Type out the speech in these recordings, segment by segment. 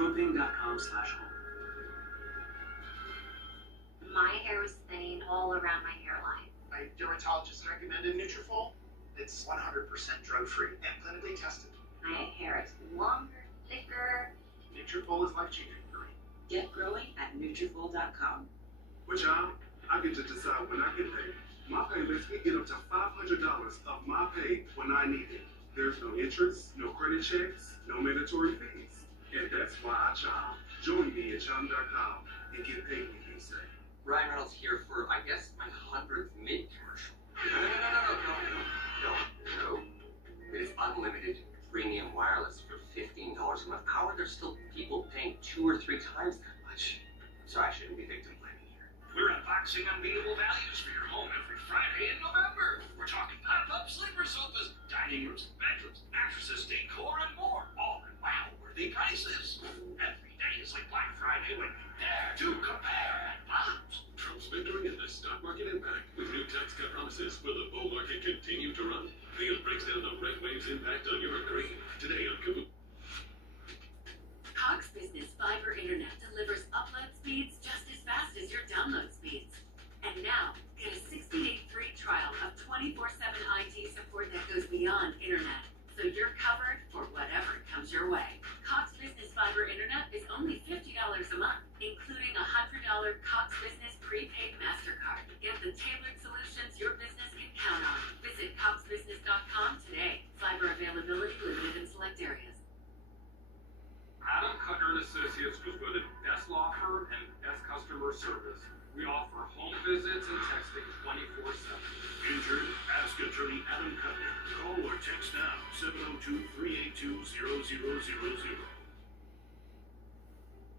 propane.com/home. My hair was thinning all around my hairline. My dermatologist recommended Nutrafol. It's 100% drug-free and clinically tested. My hair is longer, thicker. Nutrafol is life-changing for me. Get growing at Nutrafol.com. With y'all, I get to decide when I get paid. My pay lets me get up to $500 of my pay when I need it. There's no interest, no credit checks, no mandatory fees. And that's why I chime. Join me at chime.com and get paid when you say. Ryan Reynolds here for, I guess, my 100th Mint commercial. No. It is unlimited premium wireless for $15 a month. How are there still people paying 2 or 3 times that much? I'm sorry, I shouldn't be victim blaming here. We're unboxing unbeatable values for your home every Friday in November. We're talking pop-up sleeper sofas, dining rooms, bedrooms, mattresses, decor, and more. All at wow-worthy prices. Every day is like Black Friday when you dare to compare at Bob's. Trump's victory in the stock market impact. With new tax cut promises, will the bull market continue to run? Theo breaks down the red wave's impact on your green. Today on Kaboom. Cox Business Fiber Internet delivers upload speeds just as fast as your download speeds. And now, get a 60-day free trial of 24/7 IT support that goes beyond internet, so you're covered for whatever comes your way. Cox Business Fiber Internet is only $50 a month, including a $100 Cox Business prepaid MasterCard. Get the tailored solutions your business can count on. Visit coxbusiness.com today. Fiber availability limited in select areas. Adam Cutter and Associates was voted best law firm and best customer service. We offer home visits and texting 24/7. Injured? Ask attorney Adam Cutler. Call or text now, 702-382-0000.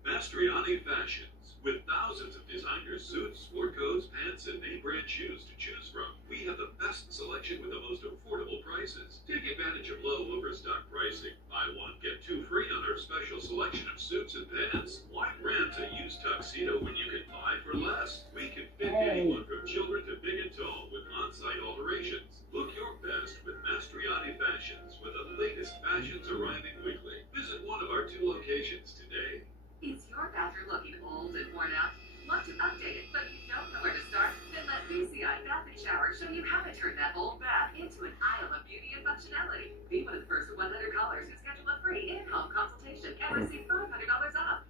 Mastriani Fashions. With thousands of designer suits, sport coats, pants, and name brand shoes to choose from, we have the best selection with the most affordable prices. Take advantage of low overstock pricing. Buy one, get 2 free on our special selection of suits and pants. Why rent a used tuxedo when you can buy for less? We can fit anyone from children to big and tall with on-site alterations. Look your best with Mastriani Fashions, with the latest fashions arriving weekly. Visit one of our 2 locations today. Is your bathroom looking old and worn out? Want to update it, but you don't know where to start? Then let BCI Bath and Shower show you how to turn that old bath into an aisle of beauty and functionality. Be one of the first 100 callers who schedule a free in-home consultation and receive $500 off.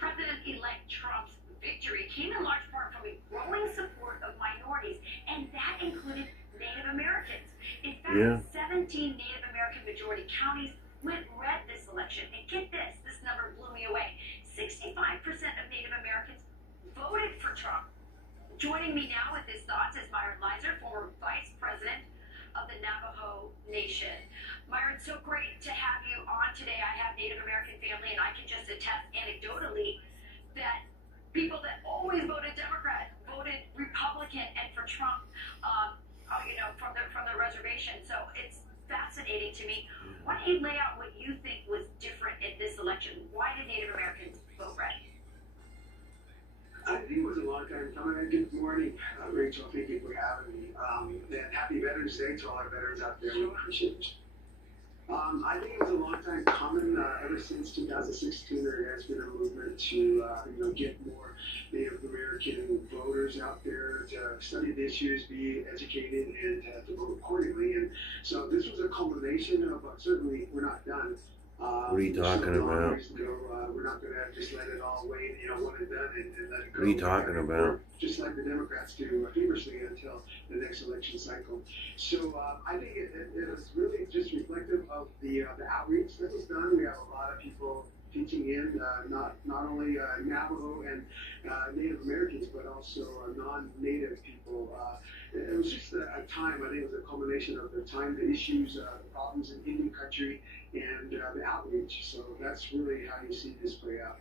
President-elect Trump's victory came in large part from a growing support of minorities, and that included Native Americans. In fact, 17 Native American majority counties went red this election. And get this number blew me away. 65% of Native Americans voted for Trump. Joining me now with his thoughts is Myron Leiser, former vice president of the Navajo Nation. Myron, so great to have you on today. I have Native American family, and I can just attest anecdotally that people that always voted Democrat voted Republican and for Trump, from the reservation. So it's fascinating to me. Why don't you lay out what you think was different in this election? Why did Native Americans vote red? I think it was a long time coming. Good morning, Rachel. Thank you for having me. And happy Veterans Day to all our veterans out there. We appreciate it. I think it was a long time coming. Ever since 2016, there has been a movement to get more Native American voters out there to study the issues, be educated, and to vote accordingly. And so this was a culmination of, certainly we're not done. What are you talking about? We're not going to just let it all wait, one and done, and let it go. What are you talking about? Just like the Democrats do feverishly until the next election cycle. So I think it was really just reflective of the outreach that was done. We have a lot of people teaching in, not only Navajo and Native Americans, but also non-Native people. It was just a time, I think it was a culmination of the time, the issues, the problems in Indian country, and the outreach. So that's really how you see this play out.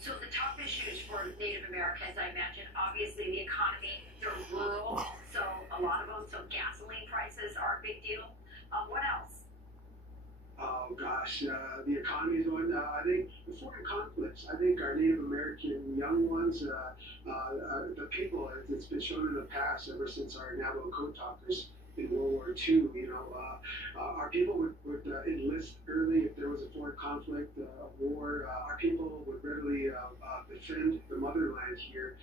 So the top issues for Native Americans, I imagine, obviously the economy, they're rural, so a lot of them, so gasoline prices are a big deal. What else? Oh gosh, the economy is on. I think the foreign conflicts. I think our Native American young ones, the people, it's been shown in the past ever since our Navajo code talkers in World War II. Our people would enlist early if there was a foreign conflict, a war, our people would readily defend the motherland here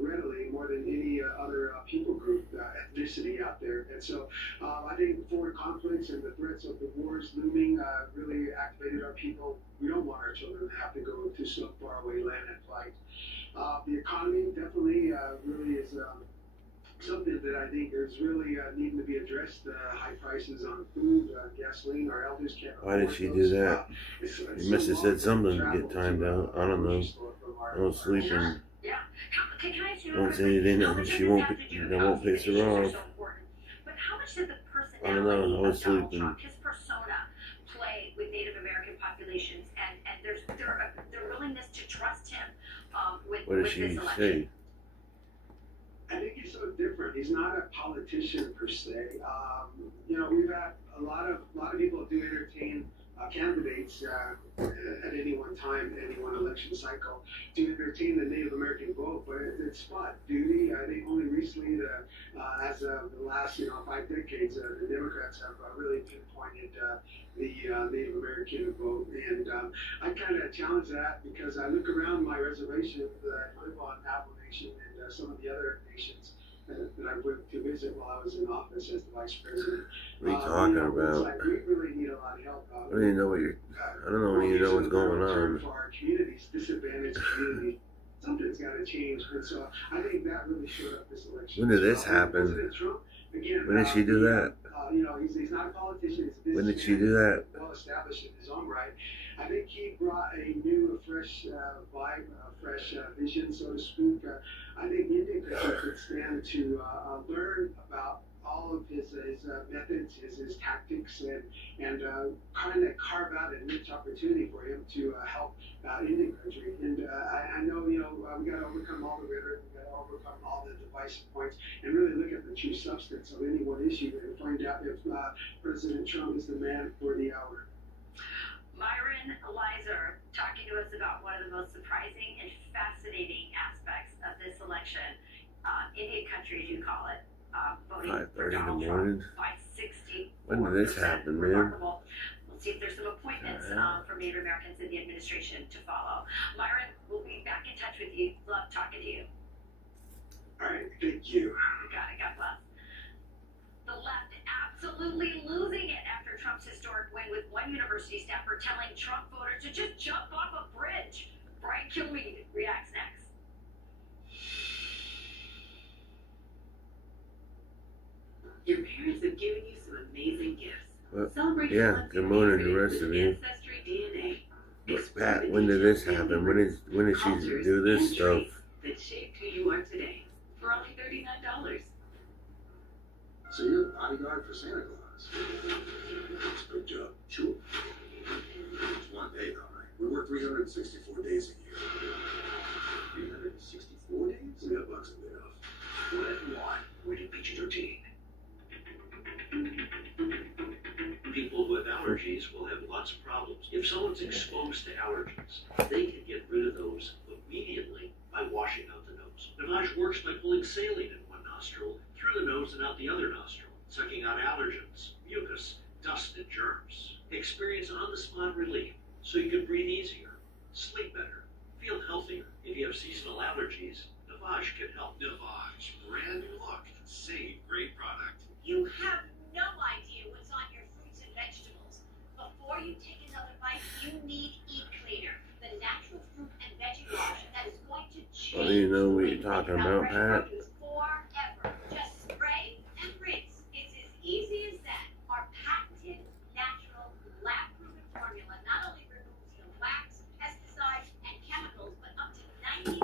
readily more than any other people group, ethnicity out there. And so I think foreign conflicts and the threats of the wars looming really activated our people. We don't want our children to have to go to some faraway land and fight. The economy definitely really is something that I think is really needing to be addressed. High prices on food, gasoline, our elders can't afford. Why did she do that? You must have said something to get timed out. I don't know. I was sleeping. Yeah. Can I ask you Don't say anything that she won't. That won't piss her off. But how much did the personality I don't know. I was of Donald sleeping. Trump, his persona, play with Native American populations and their willingness to trust him with What did this she election? say? I think he's so different. He's not a politician per se. We've had a lot of people do entertain candidates at any one time, any one election cycle, to entertain the Native American vote, but it's spot duty. I think only recently, as of the last 5 decades, the Democrats have really pinpointed the Native American vote, and I kind of challenge that because I look around my reservation that I live on, Apple Nation, and some of the other nations that I went to visit while I was in office as the vice president. What are you talking about? It's like we really need a lot of help. I don't even know what you're. I don't know even know what's going on. For our communities, disadvantaged communities, something's got to change. And so I think that really showed up this election. When did this happen? President Trump, again, When did she do that? He's not a politician. He's a When did she do that? well established in his own right. I think he brought a new, fresh vibe, fresh vision, so to speak. I think Indian country could stand to learn about all of his methods, his tactics, and kind of carve out a niche opportunity for him to help Indian country. And I know, we got to overcome all the rhetoric, we got to overcome all the divisive points, and really look at the true substance of any one issue and find out if President Trump is the man for the hour. Myron Elizer talking to us about one of the most surprising and fascinating aspects of this election, Indian country, as you call it, voting for 5:30 in Donald the Trump morning. by 60. When did this happen, man? Remarkable. We'll see if there's some appointments from Native Americans in the administration to follow. Myron, we'll be back in touch with you. Love talking to you. All right, thank you. You got it. God bless. The left absolutely losing it after Trump's historic win, with one university staffer telling Trump voters to just jump off a bridge. Brian Kilmeade reacts next. Your parents have given you some amazing gifts. Well, Celebrate yeah, your good morning, the rest with of you. Ancestry DNA. But Pat, when did this happen? When did she do this stuff? That shaped who you are today for only $39. So you're the bodyguard for Santa Claus. That's a good job. Sure. It's one day, all right. We work 364 days a year. 364 days? We got bucks a bit off. Red one, rated PG-13. People with allergies will have lots of problems. If someone's exposed to allergens, they can get rid of those immediately by washing out the nose. Navage works by pulling saline in one nostril, through the nose and out the other nostril, sucking out allergens, mucus, dust, and germs. Experience on-the-spot relief so you can breathe easier, sleep better, feel healthier. If you have seasonal allergies, Navage can help. Navage, brand new look, same great product. You have no idea what's on your fruits and vegetables. Before you take another bite, you need Eat Cleaner, the natural fruit and veggie wash that is going to change. Oh, you know what you're talking about, Pat? Forever. Just spray and rinse. It's as easy as that. Our patented, natural, lab-proven formula not only removes your wax, pesticides, and chemicals, but up to 99.9%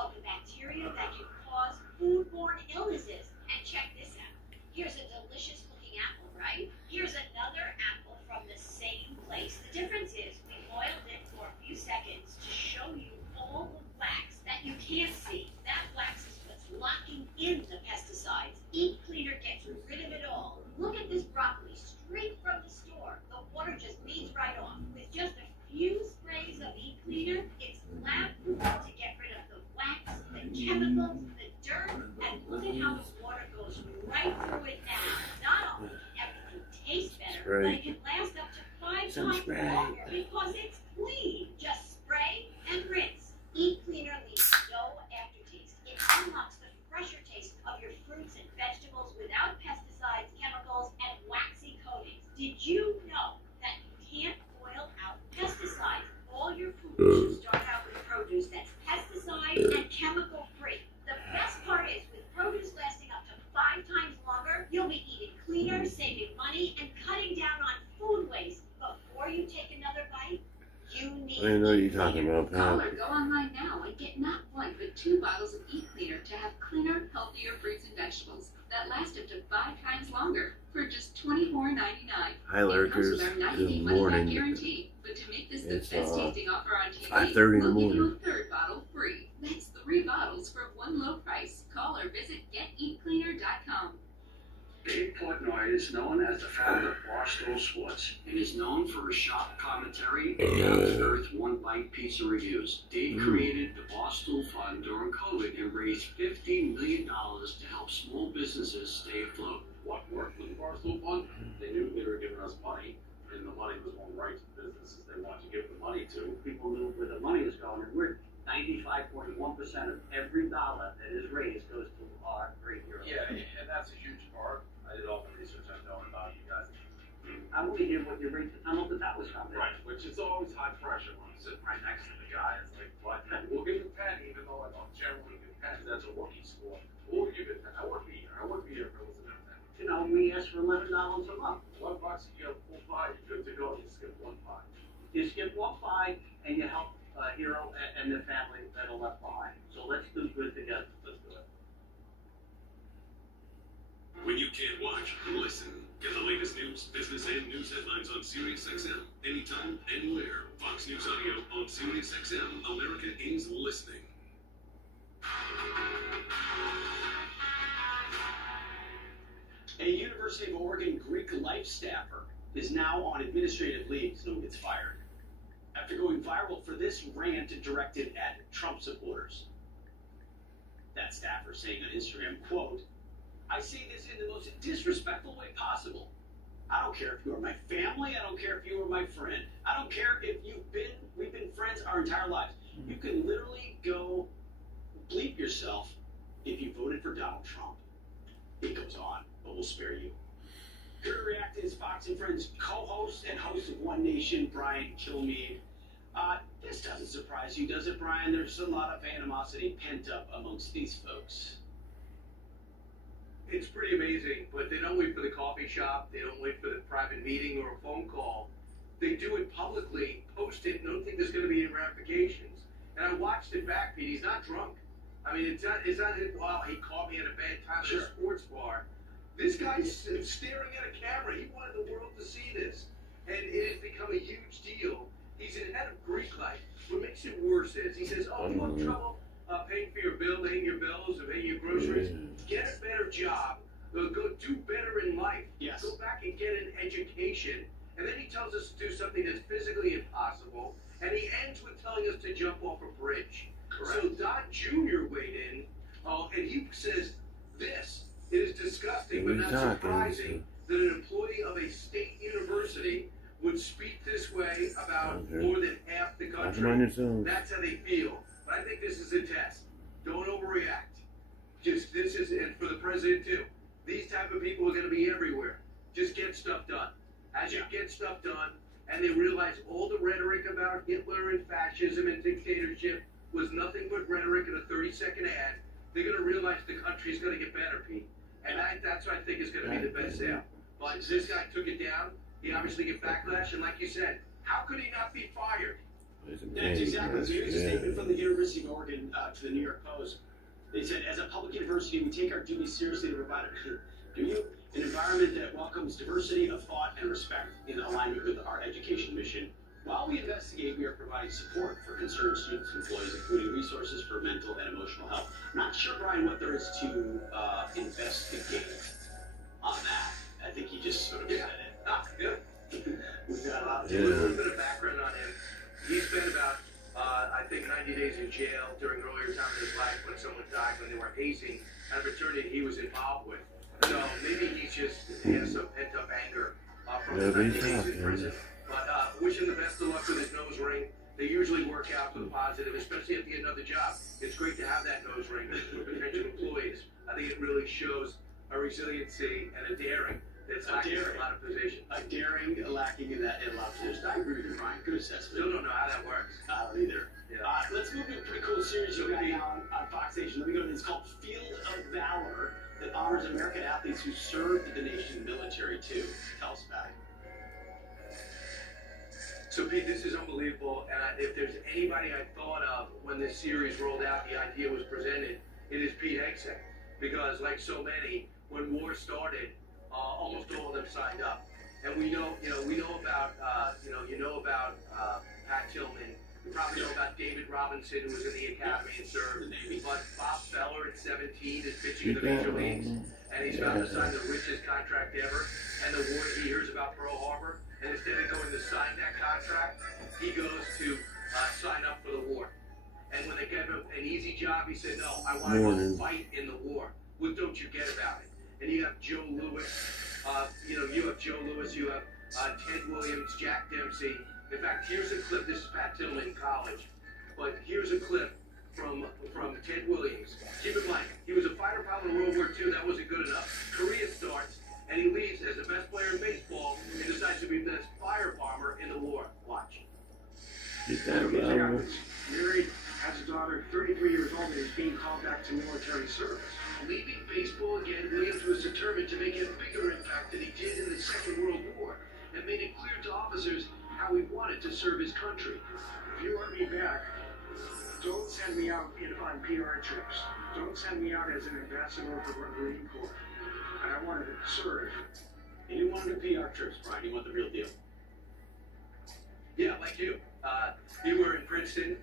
of the bacteria that can cause foodborne illnesses. And check this out. Here's a delicious looking apple, right? Here's another apple from the same place. The difference is we boiled it for a few seconds to show you all the wax that you can't see. That wax is what's locking in the pesticides. Eat Cleaner gets rid of it all. Look at this broccoli straight from the store. The water just beads right off. With just a few sprays of Eat Cleaner, it's lab-proven to get rid of the wax, the chemicals, the dirt, and look at how the water goes right through it now. Not only can everything taste better, but it can last up to 5 some time spray. longer because it's clean. Just spray and rinse. Eat Cleaner leaves no aftertaste. It unlocks the fresher taste of your fruits and vegetables without pesticides, chemicals, and waxy coatings. Did you know that you can't boil out pesticides? All your food should start out with produce that's pesticide and chemical free. The best part is, with produce lasting up to 5 times longer, you'll be eating cleaner, saving money, and cutting down on food waste. Before you take another bite, you need. I know what you're talking about, Call pal. or go online now and get not one but 2 bottles of Eat Cleaner to have cleaner, healthier fruits and vegetables that last up to 5 times longer for just $24.99. Hi, lurkers. It comes with our 90-day Good money-back morning. guarantee. But to make this the It's, best tasting offer on TV, 5:30 in the we'll give you morning. a 3rd bottle free. That's 3 bottles for one low price. Call or visit GetEatCleaner.com. Dave Portnoy is known as the founder of Barstool Sports and is known for his sharp commentary and down-to-earth one-bite pizza reviews. Dave created the Barstool Fund during COVID and raised $50 million to help small businesses stay afloat. What worked with the Barstool Fund? They knew they were giving us money, and the money was going right to the businesses they wanted to give the money to. People knew where the money was going, and we're 95.1% of every dollar that is raised goes to our great heroes. Yeah, and that's a huge part. I did all the research I know about you guys. I want to hear what you rate the Tunnel to Towers Foundation. Right, which is always high pressure when I'm sitting right next to the guy. It's like, what? We'll give him 10, even though I don't generally give 10. That's a rookie score. We'll give it 10. I wouldn't be here. I wouldn't be here if it wasn't at 10. You know, we ask for $11 a month. $1, you get a full pie. You're good to go. You skip 1 pie. You skip one pie and you help a hero and the family that are left behind. So let's do good together. Let's do it. When you can't watch, listen. Get the latest news, business, and news headlines on SiriusXM. Anytime, anywhere. Fox News Audio on SiriusXM. America is listening. A University of Oregon Greek life staffer is now on administrative leave, so gets fired after going viral for this rant directed at Trump supporters. That staffer saying on Instagram, quote, "I say this in the most disrespectful way possible. I don't care if you are my family. I don't care if you are my friend. I don't care if we've been friends our entire lives. You can literally go bleep yourself if you voted for Donald Trump." It goes on, but we'll spare you. Here to react is Fox and Friends co-host and host of One Nation, Brian Kilmeade. This doesn't surprise you, does it, Brian? There's a lot of animosity pent up amongst these folks. It's pretty amazing, but they don't wait for the coffee shop, they don't wait for the private meeting or a phone call. They do it publicly, post it, and don't think there's going to be any ramifications. And I watched it back, Pete, he's not drunk. I mean, it's not wow, he caught me at a bad time at a sports bar. This guy's staring at a camera. He wanted the world to see this. And it has become a huge deal. He's in head of Greek life. What makes it worse is, he says, oh, you have trouble paying for your bill, paying your bills, or paying your groceries? Get a better job. Go do better in life. Yes. Go back and get an education. And then he tells us to do something that's physically impossible. And he ends with telling us to jump off a bridge. Correct. So Don Jr. weighed in, and he says this. It is disgusting, but not surprising, that an employee of a state university would speak this way about more than half the country. That's how they feel. But I think this is a test. Don't overreact. Just this is, and for the president too. These type of people are going to be everywhere. Just get stuff done. As you get stuff done, and they realize all the rhetoric about Hitler and fascism and dictatorship was nothing but rhetoric in a 30-second ad, they're going to realize the country's going to get better, Pete. And that's what I think is going to be the best sale. But this guy took it down. He obviously get backlash, and like you said, how could he not be fired? That's exactly. So here's a statement from the University of Oregon to the New York Post. They said, as a public university, we take our duty seriously to provide an environment that welcomes diversity of thought and respect in alignment with our education mission. While we investigate, we are providing support for concerned students and employees, including resources for mental and emotional health. I'm not sure, Brian, what there is to investigate on that. I think he just sort of said it. Ah, good. We've got a little bit of background on him. He spent about, I think, 90 days in jail during an earlier time in his life when someone died when they were hazing at a fraternity he was involved with. So maybe he has some pent-up anger from the 90 days in prison. But wish him the best of luck with his nose ring. They usually work out for the positive, especially at the end of the job. It's great to have that nose ring with potential employees. I think it really shows a resiliency and a daring that's lacking in a lot of positions. A daring lacking in that in a lot of positions. I agree with you, Brian. Good assessment. Still don't know how that works. I don't either. Yeah. Let's move to a pretty cool series you got now on Fox Nation. Let me go to this. It's called Field of Valor, that honors American athletes who served the nation's military too. Tell us about it. So Pete, this is unbelievable, and if there's anybody I thought of when this series rolled out, the idea was presented, it is Pete Hegseth. Because like so many, when war started, almost all of them signed up. And we know about Pat Tillman. You probably know about David Robinson, who was in the academy and served. But Bob Feller at 17 is pitching in the major leagues, and he's about to sign the richest contract ever. And the war he hears about Pearl Harbor, and instead of going to sign that contract, he goes to sign up for the war. And when they gave him an easy job, he said, "No, I want to go fight in the war. What don't you get about it?" And you have Joe Louis, you have Ted Williams, Jack Dempsey. In fact, here's a clip. This is Pat Tillman in college, but here's a clip from Ted Williams. Keep in mind, he was a fighter pilot in World War II. That wasn't good enough. Korea starts, and he leaves as the best player in baseball and decides to be the best fire bomber in the war. Watch. Married, has a daughter, 33 years old, and is being called back to military service. Leaving baseball again, Williams was determined to make a bigger impact than he did in the Second World War, and made it clear to officers how he wanted to serve his country. If you want me back, don't send me out on PR trips. Don't send me out as an ambassador for the Marine Corps. I wanted to serve. And you wanted the PR trips, Brian. You want the real deal. Yeah, like you. You were in Princeton.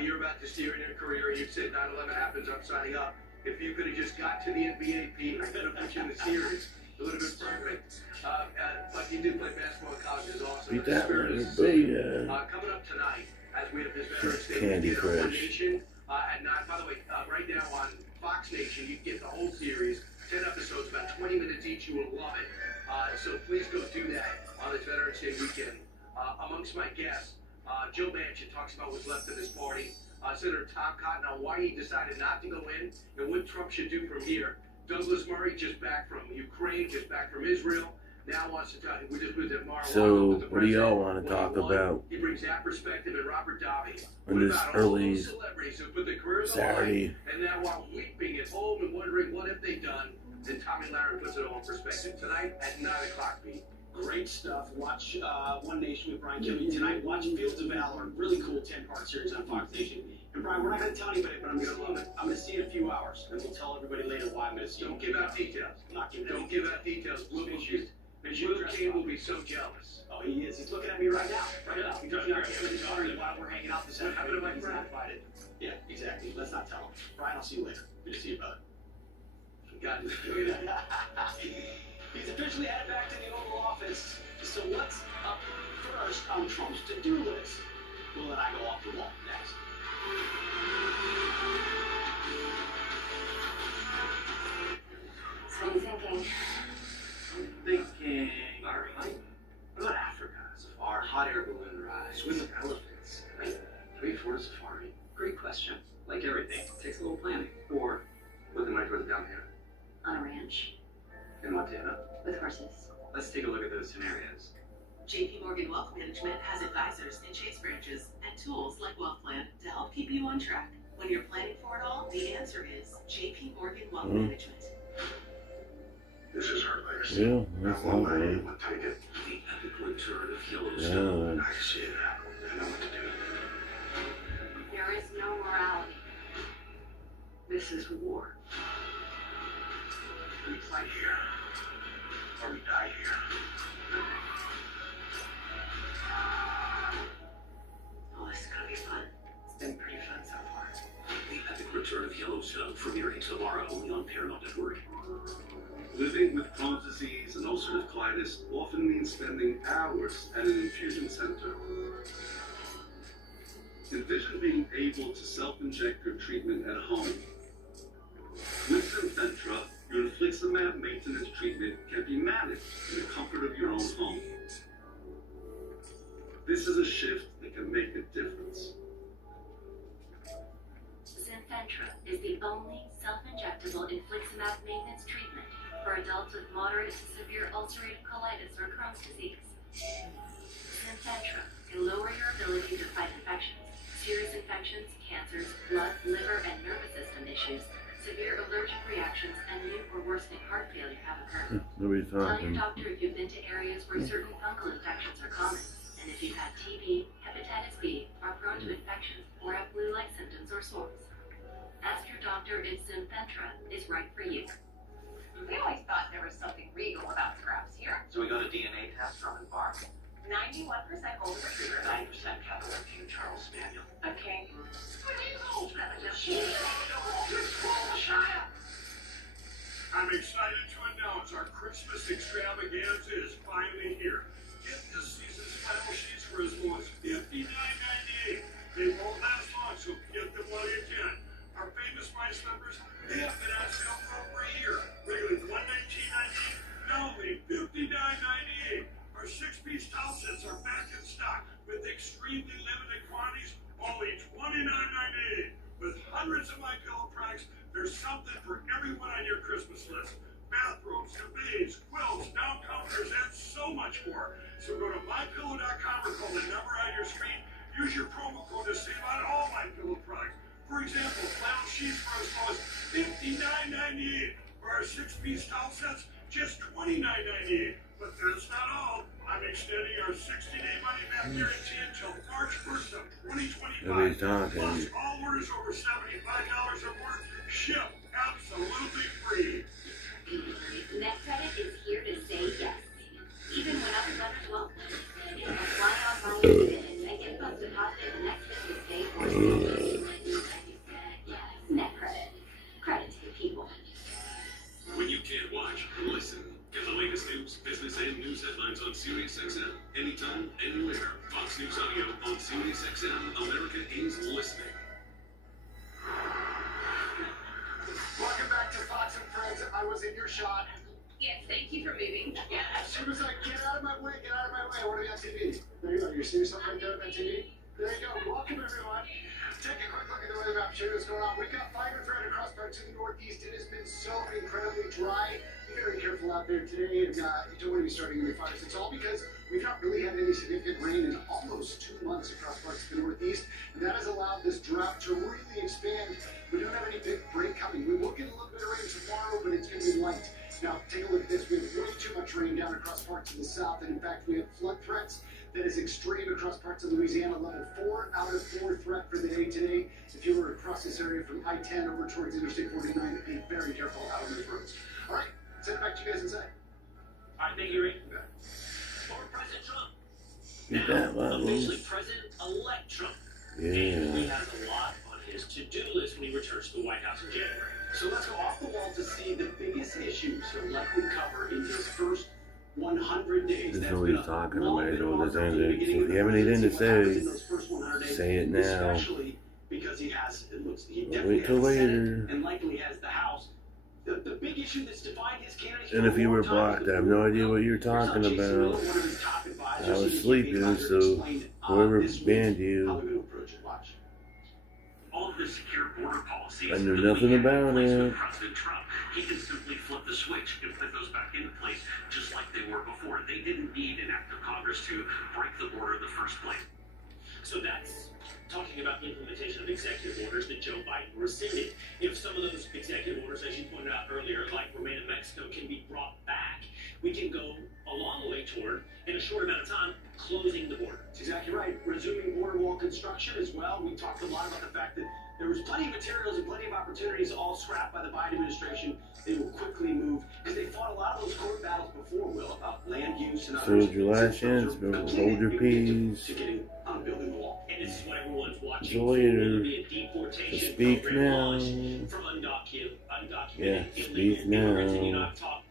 You're about to steer in your career. You said 9/11 happens, I'm signing up. If you could have just got to the NBA, Pete, I could have put you in the series. It would have been perfect. But you did play basketball in college. It's awesome. Coming up tonight, as we have this Veterans Day dinner on Nation at 9. By the way, right now on Fox Nation, you can get the whole series, 10 episodes, about 20 minutes each. You will love it. So please go do that on this Veterans Day weekend. Amongst my guests, Joe Manchin talks about what's left of this party. Senator Tom Cotton on why he decided not to go in and what Trump should do from here. Douglas Murray, just back from Ukraine, just back from Israel, now wants to tell you, we just moved at Mar-a-Lago. So, what do y'all want to talk about He brings that perspective, and Robert Davi. on this early Celebrities who put the careers Saturday? And now while weeping at home and wondering what have they done, then Tommy Lahren puts it all in perspective tonight at 9 o'clock, Pete. Great stuff. Watch One Nation with Brian Kilmeade tonight. Watch Fields of Valor. Really cool 10-part series on Fox Nation. And Brian, we're not going to tell anybody, but I'm going to love it. I'm going to see it in a few hours, and we'll tell everybody later why I'm going to see it. Don't give out details. Don't give out details. Luke King will be so jealous. Oh, he is. He's looking at me right now. He's looking at me while we're hanging out this afternoon. Yeah, exactly. Let's not tell him. Brian, I'll see you later. Good to see you, brother. Got it. He's officially headed back to the Oval Office. So what's up first on Trump's to-do list? We'll let I go off the wall next. So what are you thinking? Thinking, alright. What about Africa? Safari, hot air balloon ride, swim with elephants. Can we afford a safari? Great question. Like everything, it takes a little planning. Or put the money towards down payment. On a ranch. In Montana. With horses. Let's take a look at those scenarios. JP Morgan Wealth Management has advisors and Chase branches and tools like Wealth Plan to help keep you on track. When you're planning for it all, the answer is JP Morgan Wealth Management. This is her legacy. Yeah, that's not not bad. anyone take it. The epic return of Yellowstone. Yeah. I see it now. I know what to do. There is no morality. This is war. We fight here, or we die here. Oh, this is gonna be fun. It's been pretty fun so far. The epic return of Yellowstone premiering tomorrow only on Paramount Network. Living with Crohn's disease and ulcerative colitis often means spending hours at an infusion center. Envision being able to self-inject your treatment at home. With Zenfentra, your infliximab maintenance treatment can be managed in the comfort of your own home. But this is a shift that can make a difference. Zinfentra is the only self-injectable infliximab maintenance treatment for adults with moderate to severe ulcerative colitis or Crohn's disease. Zinfentra can lower your ability to fight infections, serious infections, cancers, blood, liver, and nervous system issues. Severe allergic reactions and new or worsening heart failure have occurred. Nobody's Tell your talking. doctor if you've been to areas where certain fungal infections are common, and if you've had TB, hepatitis B, are prone to infections, or have flu-like symptoms or sores. Ask your doctor if Zinfentra is right for you. We always thought there was something regal about scraps here. So we got a DNA test from Embark. 91% golden retriever. 9% Capital King Charles Spaniel. A king. I'm excited to announce our Christmas extravaganza is finally here. Get this season's flannel sheets for as low as $59.98. They won't last long, so get them while you can. Our famous mice numbers, they have been on sale for over a year. Regularly $119.98, now only $59.98. Our 6-piece towel sets are back in stock with extremely limited quantities, only $29.98. With hundreds of My Pillow products, there's something for everyone on your Christmas list. Bathrobes, duvets, quilts, down comforters, and so much more. So go to MyPillow.com or call the number on your screen. Use your promo code to save on all My Pillow products. For example, flannel sheets for as low as $59.98. For our 6-piece towel sets, just $29.98. But that's not all. I'm extending our 60-day money-back guarantee until March 1st of 2025. Nobody's talking. Plus, all orders over $75 or more ship absolutely free. NetCredit is here to say yes, even when other lenders won't. Apply online in minutes and get funds deposited the next business day or NetCredit. Credit to the people. When you can't watch, listen. Get the latest news, business, and news headlines on SiriusXM. Anytime, anywhere. Fox News Audio on SiriusXM. America is listening. Welcome back to Fox and Friends. I was in your shot. Yes, thank you for moving. Yeah, as soon as I get out of my way, get out of my way. What do you got TV? There you go. You're seeing something right there on that TV? There you go. Welcome, everyone. Take a quick look at the weather map. Show you what's going on. We've got fire threat across parts of the Northeast. It has been so incredibly dry. Be very careful out there today. And you don't want to be starting any fires. It's all because we've not really had any significant rain in almost 2 months across parts of the Northeast. And that has allowed this drought to really expand. We don't have any big break coming. We will get a little bit of rain tomorrow, but it's going to be light. Now, take a look at this. We have way too much rain down across parts of the south. And in fact, we have flood threats that is extreme across parts of Louisiana. Level 4 out of 4 threat for the day today. If you were across this area from I-10 over towards Interstate 49, be very careful out on those roads. All right, send it back to you guys inside. All right, thank you, Rick. Former President Trump. Get that Now, level. officially President-elect Trump. Yeah. He has a lot on his to-do list when he returns to the White House in January. So let's go off the wall to see the biggest issues he'll likely cover in his first 100 days. There's nobody's talking about it. If you have anything to say it now. Especially because he has, it looks, he definitely Wait till has the Senate later. and likely has the House. The big issue that's defined his candidacy. And if you were blocked, I have no idea what you're talking about. I was sleeping, so whoever banned you, All of the secure border policies I knew that we nothing had in about place it. with President Trump, he can simply flip the switch and put those back into place just like they were before. They didn't need an act of Congress to break the border in the first place. So that's talking about the implementation of executive orders that Joe Biden rescinded. If some of those executive orders, as you pointed out earlier, like remain in Mexico, can be brought back, we can go a long way toward, in a short amount of time, closing the border. That's exactly right. Resuming border wall construction as well. We talked a lot about the fact that there was plenty of materials and plenty of opportunities all scrapped by the Biden administration. They will quickly move because they fought a lot of those court battles before, Will, about land use and others. so your last chance, but hold your peace. To getting on building the wall. And this is what everyone's watching. So later, Will there be a deportation speak program now. launched from undocumented Yeah, illegal speak immigrants? And you know, now. I've talked.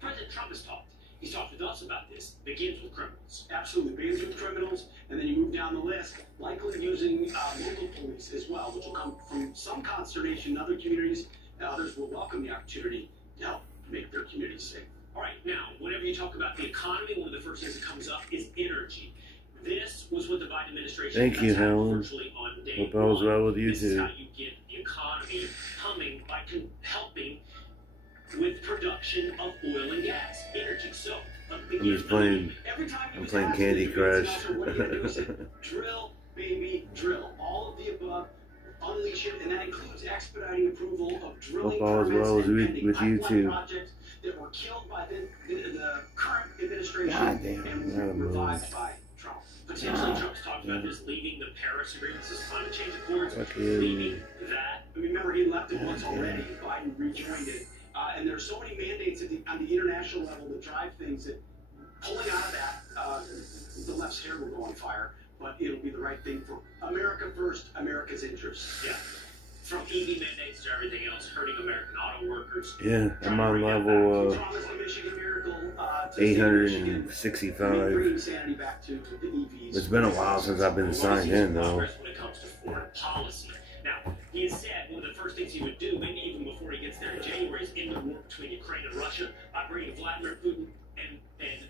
President Trump has talked. He's talked with us about this. Begins with criminals. Absolutely. Begins with criminals, and then you move down the list, likely using local police as well, which will come from some consternation in other communities, and others will welcome the opportunity to help make their communities safe. All right, now, whenever you talk about the economy, one of the first things that comes up is energy. This was is what the Biden administration Thank you, Helen. virtually on day Hope all's well with you This is too. how you get the economy humming by helping with production of oil and gas, energy. So I'm just playing. I'm playing Candy Crush. Drill, baby, drill. All of the above. Unleash it, and that includes expediting approval of drilling Hope all is well with you too. projects that were killed by the current administration God damn, and revived by Trump. Potentially, Trump's talked about this, leaving the Paris agreements, this climate change accords, leaving that. Remember, he left it once already. Biden rejoined it, and there are so many mandates on the international level that drive things that pulling out of that, the left's hair will go on fire. But it'll be the right thing for America first, America's interests. Yeah. From EV mandates to everything else, hurting American auto workers. Yeah, I'm on level 865. It's been a while since I've been signed in, though. When it comes to foreign policy. Now, he has said one of the first things he would do, maybe even before he gets there in January, is end the war between Ukraine and Russia by bringing Vladimir Putin and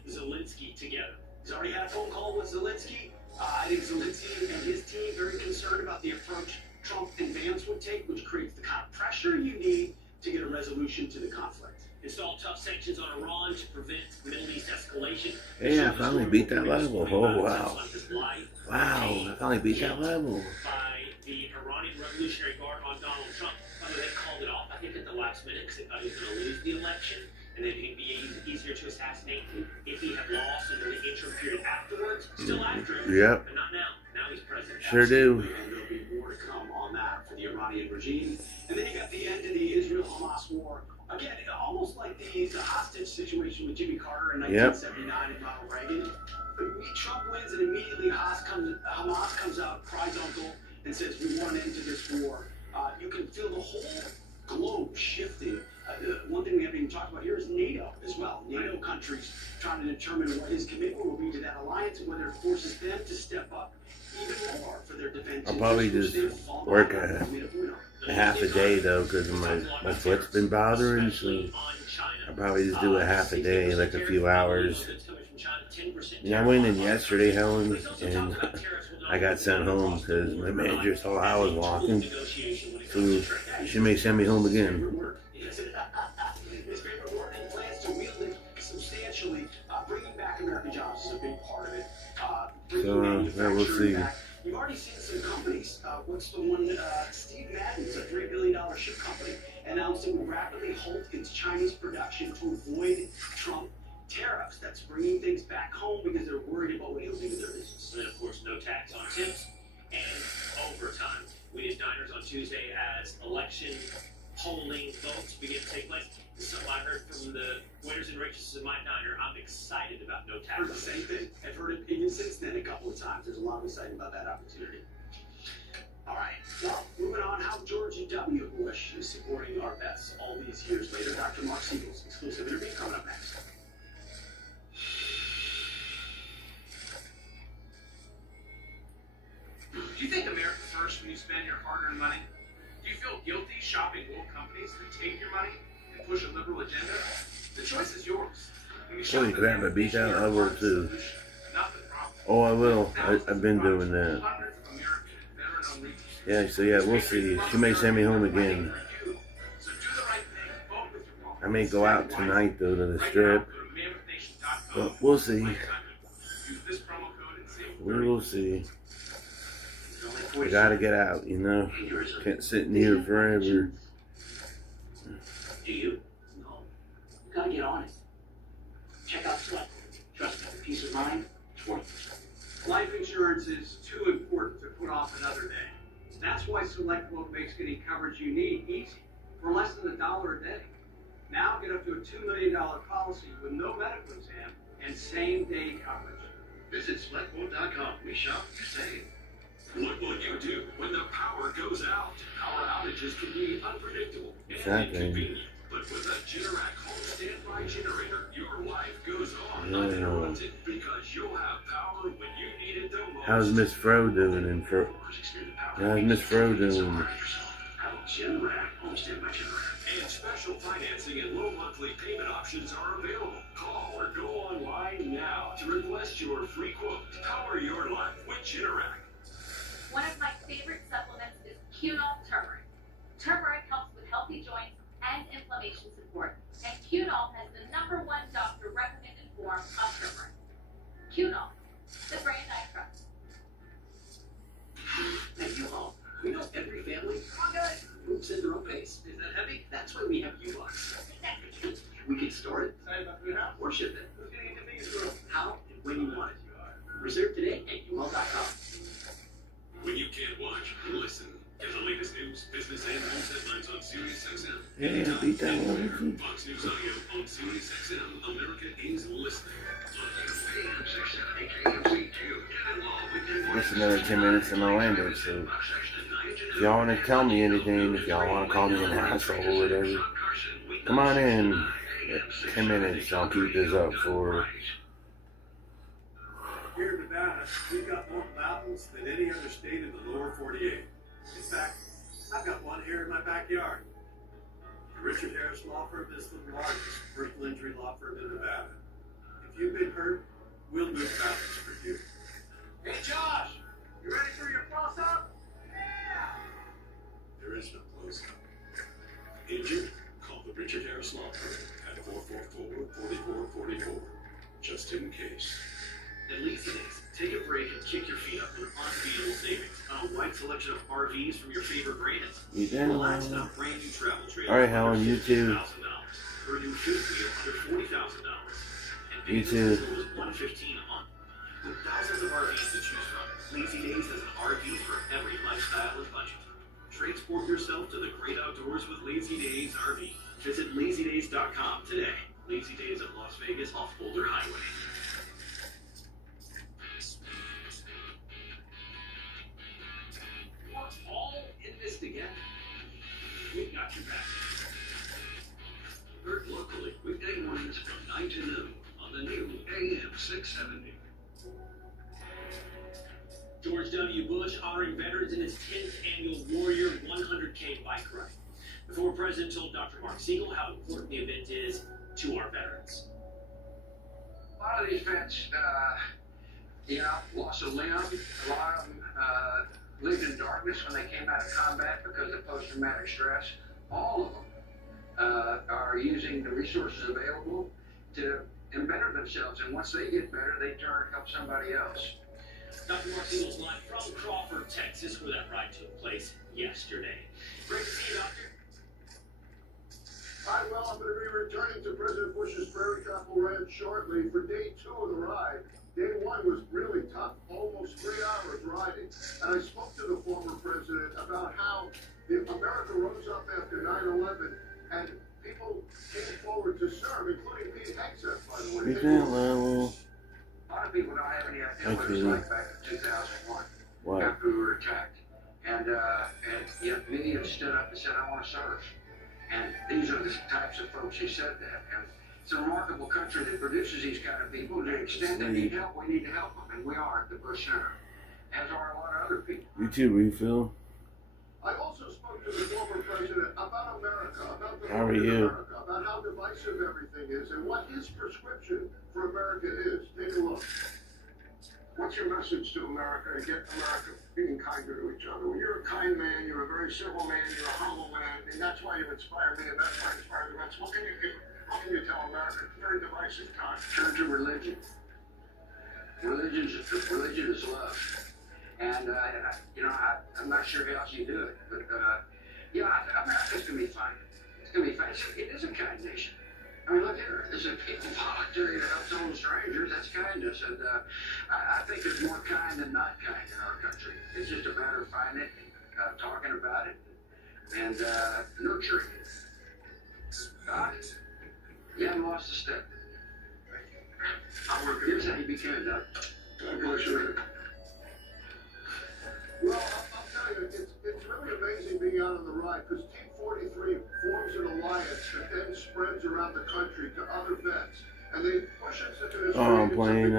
Zelensky together. He's already had a phone call with Zelensky. I think Zelensky and his team very concerned about the approach Trump and Vance would take, which creates the kind of pressure you need to get a resolution to the conflict. Install tough sanctions on Iran to prevent Middle East escalation. Hey, I finally beat that level. Oh, wow. Wow, I finally beat that level. By the Iranian Revolutionary Guard on Donald Trump. They called it off, I think, at the last minute because they thought he was going to lose the election. And then it'd be easier to assassinate if he had lost in the interim period afterwards. Still after him. Yep. But not now. Now he's president. Sure do. And there'll be more to come on that for the Iranian regime. And then you got the end of the Israel-Hamas war. Again, almost like the hostage situation with Jimmy Carter in 1979 and Ronald Reagan. Trump wins and immediately Hamas comes out, cries uncle, and says, we want an end to this war. You can feel the whole globe shifting. One thing we haven't even talked about here is NATO as well. NATO countries trying to determine what his commitment will be to that alliance and whether it forces them to step up even more for their defense. I'll probably just work a half a day though, because my foot's been bothering, so I'll probably just do a half a day, like a few hours. I went in yesterday, Helen, and I got sent home because my manager saw I was walking, so she may send me home again. His favorite word and plans to wield it substantially. Bringing back American jobs is a big part of it. So, we'll see. You've already seen some companies. What's the one? Steve Madden's a $3 billion ship company announced it will rapidly halt its Chinese production to avoid Trump tariffs. That's bringing things back home because they're worried about what he'll do to their business. And then, of course, no tax on tips and overtime. We did diners on Tuesday as election polling votes begin to take place. So I heard from the waiters and waitresses in my diner, I'm excited about no tax. The same thing. I've heard opinions since then a couple of times. There's a lot of excitement about that opportunity. All right, well, moving on, how George W. Bush is supporting our vets all these years later. Dr. Mark Siegel's exclusive interview coming up next. Do you think America first when you spend your hard-earned money? Do you feel guilty shopping woke companies that take your money and push a liberal agenda? The choice is yours. Holy crap, I beat that level too. Oh, I will. I've been doing that. Yeah, so yeah, we'll see. She may send me home again. I may go out tonight though to the strip. But we'll see. We will see. I gotta get out, you know. Can't sit in here forever. Do you? No. You gotta get on it. Check out Select. Trust me, peace of mind, it's worth it. Life insurance is too important to put off another day. That's why SelectQuote makes getting coverage you need easy for less than $1 a day. Now get up to a $2 million policy with no medical exam and same-day coverage. Visit SelectQuote.com. We shop, you save. What will you do when the power goes out? Power outages can be unpredictable and inconvenient. But with a Generac home standby generator, your life goes on uninterrupted because you'll have power when you need it the most. How's Miss Fro doing? How's Miss Fro doing? Generac home standby generator. And special financing and low monthly payment options are available. Call or go online now to request your free quote. Power your life with Generac. One of my favorite supplements is Cunol Turmeric. Turmeric helps with healthy joints and inflammation support, and Cunol has the #1 doctor-recommended form of turmeric. Cunol, the brand I trust. At U-Haul, we know every family moves at their own pace. Is that heavy? That's why we have U-Box. We can store it, or ship it. Who's going to get the biggest room? How and when you want it. Reserve today at uhaul.com. When you can't watch, listen. Get the latest news, business, and news headlines on SiriusXM. Yeah, beat that one. Fox News Audio on SiriusXM. America is listening. Just another 10 minutes in Orlando, so if y'all want to tell me anything, if y'all want to call me an asshole or whatever, come on in. 10 minutes, I'll keep this up for. Here in Nevada, we've got more mountains than any other state in the lower 48. In fact, I've got one here in my backyard. The Richard Harris Law Firm is the largest personal injury law firm in Nevada. If you've been hurt, we'll move mountains for you. Hey, Josh, you ready for your close-up? Yeah! There is no close-up. Injured? Call the Richard Harris Law Firm at 444-4444, just in case. At Lazy Days, take a break and kick your feet up with unbeatable savings on a wide selection of RVs from your favorite brands. You did. Relax on a brand new travel trailer. Alright, Helen, you too. For a new fifth wheel under $40,000. And You too. as low as $115 a month. With thousands of RVs to choose from, Lazy Days has an RV for every lifestyle and budget. Transport yourself to the great outdoors with Lazy Days RV. Visit lazydays.com today. Lazy Days at Las Vegas off Boulder Highway. We're all in this together. We've got your back. Heard locally, weekday mornings from 9 to noon on the new AM 670. George W. Bush honoring veterans in his 10th annual Warrior 100K bike ride. The former president told Dr. Mark Siegel how important the event is to our veterans. A lot of these vets, lost a limb. A lot of them lived in darkness when they came out of combat because of post-traumatic stress. All of them are using the resources available to better themselves. And once they get better, they turn and help somebody else. Dr. Mark Siegel's live from Crawford, Texas, where that ride took place yesterday. Great to see you, Doctor. Hi, well, I'm going to be returning to President Bush's Prairie Chapel Ranch shortly for day 2 of the ride. Day 1 was really tough, almost 3 hours riding. And I spoke to the former president about how America rose up after 9/11 and people came forward to serve, including Pete Hegseth, by the way. A lot of people don't have any idea what it was like back in 2001 after we were attacked. And yet many have stood up and said, I want to serve. And these are the types of folks who said that. And it's a remarkable country that produces these kind of people. To the extent they need help, we need to help them. And we are at the Bush Center, as are a lot of other people. You too, refill. I also spoke to the former president about America, about the How are you? America, about how divisive everything is, and what his prescription for America is. Take a look. What's your message to America and get America being kinder to each other? Well, you're a kind man, you're a very civil man, you're a humble man, and that's why you inspire me, and that's why I inspire the rest. What can you do? What can you tell America? It's a very divisive time. Turn to religion. Religion is love. And, I'm not sure how else you do it, but, America's going to be fine. It's going to be fine. It is a kind nation. I mean, look here. There's a people volunteering to help some strangers. That's kindness. And I think it's more kind than not kind in our country. It's just a matter of finding it, talking about it, and nurturing it. You haven't lost a step. Here's how you became a doctor. God bless you. Well, I'll tell you, it's really amazing being out on the ride, because Team 43 forms an alliance that then spreads around the country to other vets. And they push us into this I'm playing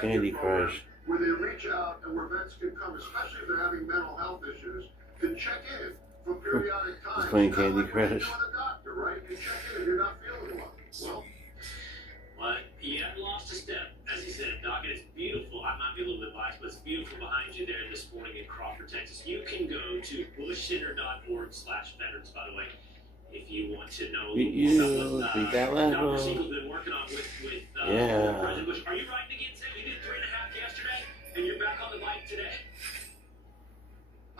Candy Crush. where they reach out and where vets can come, especially if they're having mental health issues, can check in from periodic times. Playing Candy Crush. You're a doctor, right? You check in if you're not feeling well. Well, You haven't lost a step, as he said, Doc, and it's beautiful. I might be a little bit biased, but it's beautiful behind you there this morning in Crawford, Texas. You can go to bushcenter.org/veterans, by the way, if you want to know a little more about what Dr. Siegel's been working on with President Bush. Are you riding again, Sam? You did 3.5 yesterday, and you're back on the bike today?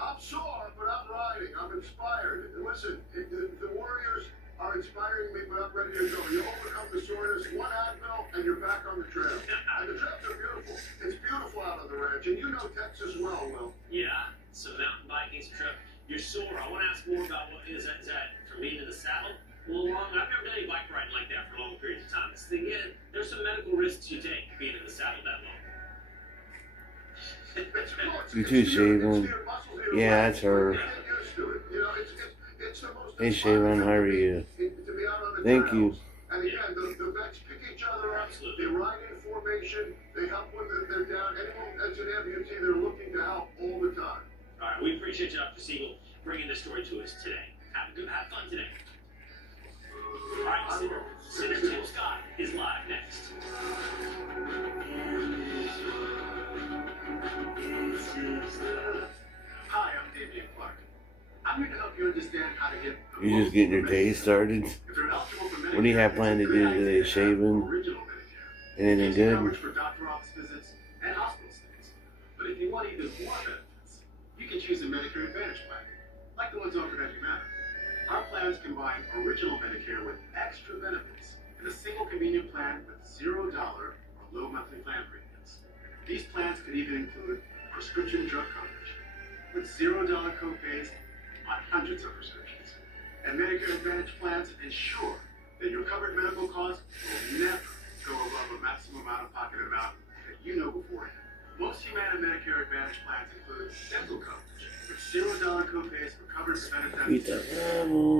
I'm sore, but I'm riding. I'm inspired. Listen, the Warriors are inspiring me, but I'm ready to go. You overcome the soreness, one Advil, and you're back on the trail. And the trails are beautiful. It's beautiful out on the ranch, and you know Texas well, Will. Yeah, some mountain biking, some trail. You're sore. I want to ask more about what is that from being in the saddle a little long? I've never done any bike riding like that for long periods of time. This thing is, there's some medical risks you take being in the saddle that long. You too, Shaven. Yeah, that's her. Hey, Shaven, how are you? Thank you. And again, the vets pick each other up. They ride in formation. They help when they're down. Anyone that's an amputee, they're looking to help all the time. All right, we appreciate you, Dr. Siegel, bringing this story to us today. Have fun today. All right, Senator Tim Scott is live next. Hi, I'm Damian Clark. I'm here to help you understand how to get. You just getting your day started? What do you have planned to do today, Shaven? Anything good? For doctor office visits and hospital stays. But if you want even more benefits, you can choose a Medicare Advantage plan, like the ones offered at Humana. Our plans combine original Medicare with extra benefits in a single convenient plan with $0 or low monthly plan premiums. These plans could even include prescription drug coverage with $0 copays on hundreds of prescriptions. And Medicare Advantage plans ensure that your covered medical costs will never go above a maximum out-of-pocket amount that you know beforehand. Most Humana Medicare Advantage plans include dental coverage with $0 copays for covered preventive dentistry,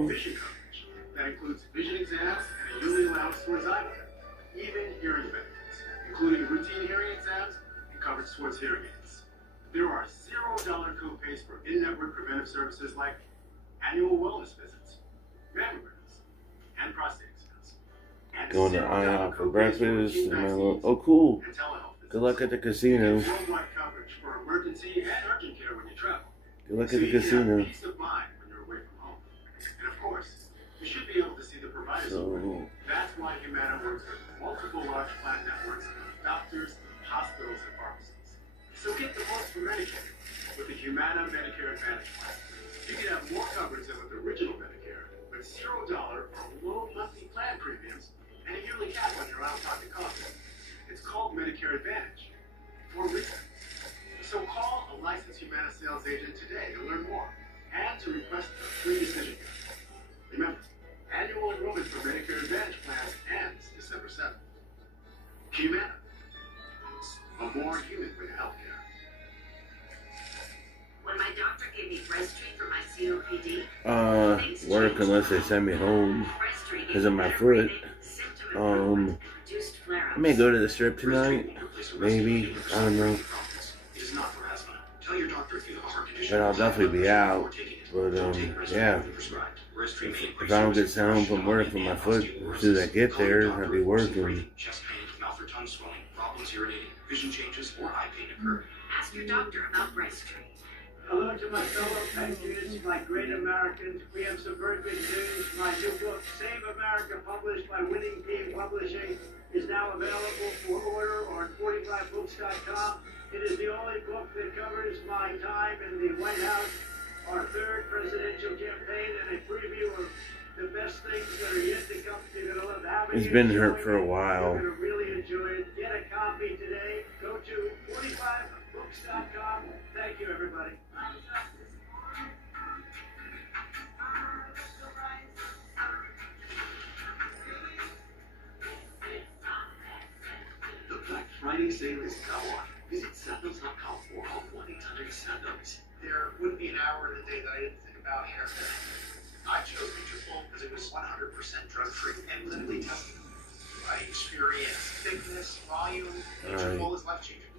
vision coverage that includes vision exams and a yearly allowance towards eye care, even hearing benefits, including routine hearing exams and coverage towards hearing aids. There are $0 copays for in-network preventive services like annual wellness visits, mammograms, and prostate exams. And Going to IHOP for breakfast. Oh, cool. Good luck at the casino. Worldwide coverage for emergency and urgent care when you travel. Good luck at the casino. Peace of mind when you're away from home. And of course, you should be able to see the providers. That's why Humana works with multiple large plan networks, doctors, hospitals, and pharmacies. So get the most for Medicare with the Humana Medicare Advantage plan. You can have more coverage than with original Medicare, with $0 or low monthly plan premiums and a yearly cap on your out-of-pocket costs. It's called Medicare Advantage for a reason. So call a licensed Humana sales agent today to learn more and to request a free decision guide. Remember, annual enrollment for Medicare Advantage plans ends December 7th. Humana, a more human way to healthcare. When my doctor gave me Breztri for my COPD, Work unless they send me home because of my foot. I may go to the strip tonight. Maybe. I don't know. But I'll definitely be out. But, yeah. If I don't get sent home from work with my foot, as soon as I get there, I'll be working. Ask your doctor about Breztri. Hello to my fellow patriots, my great Americans. We have some very good news. My new book, Save America, published by Winning Team Publishing, is now available for order on 45books.com. It is the only book that covers my time in the White House, our third presidential campaign, and a preview of the best things that are yet to come. You're going to love having it. It's been hurt for a while. You're going to really enjoy it. Get a copy today. Go to 45books.com. Thank you, everybody. The Black Friday sale is now on. Visit Sandoz.com or call 1-800-SANDOZ. There wouldn't be an hour in the day that I didn't think about hair. I chose Nutrafol because it was 100% drug-free and clinically tested. I experienced thickness, volume. Nutrafol is life-changing.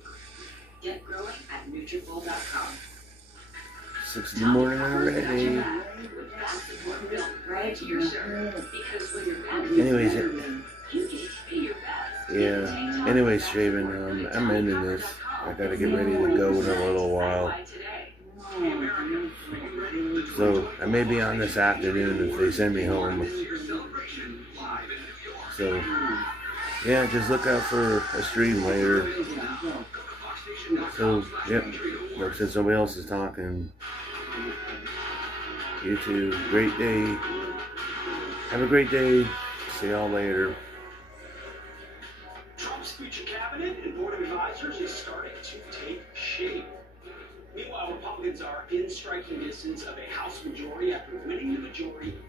Get growing at Nutrafol.com. 6 in the morning already. Right to your shirt. Because when you're back, Anyways, you can pay your best. Yeah. Anyway, Straven, I'm ending this. I gotta get ready to go in a little while. So I may be on this afternoon if they send me home. So yeah, just look out for a stream later. So yep, look, since nobody else is talking, you too. Great day. Have a great day. See y'all later. Trump's future cabinet and board of advisors is starting to take shape. Meanwhile, Republicans are in striking distance of a House majority after winning the majority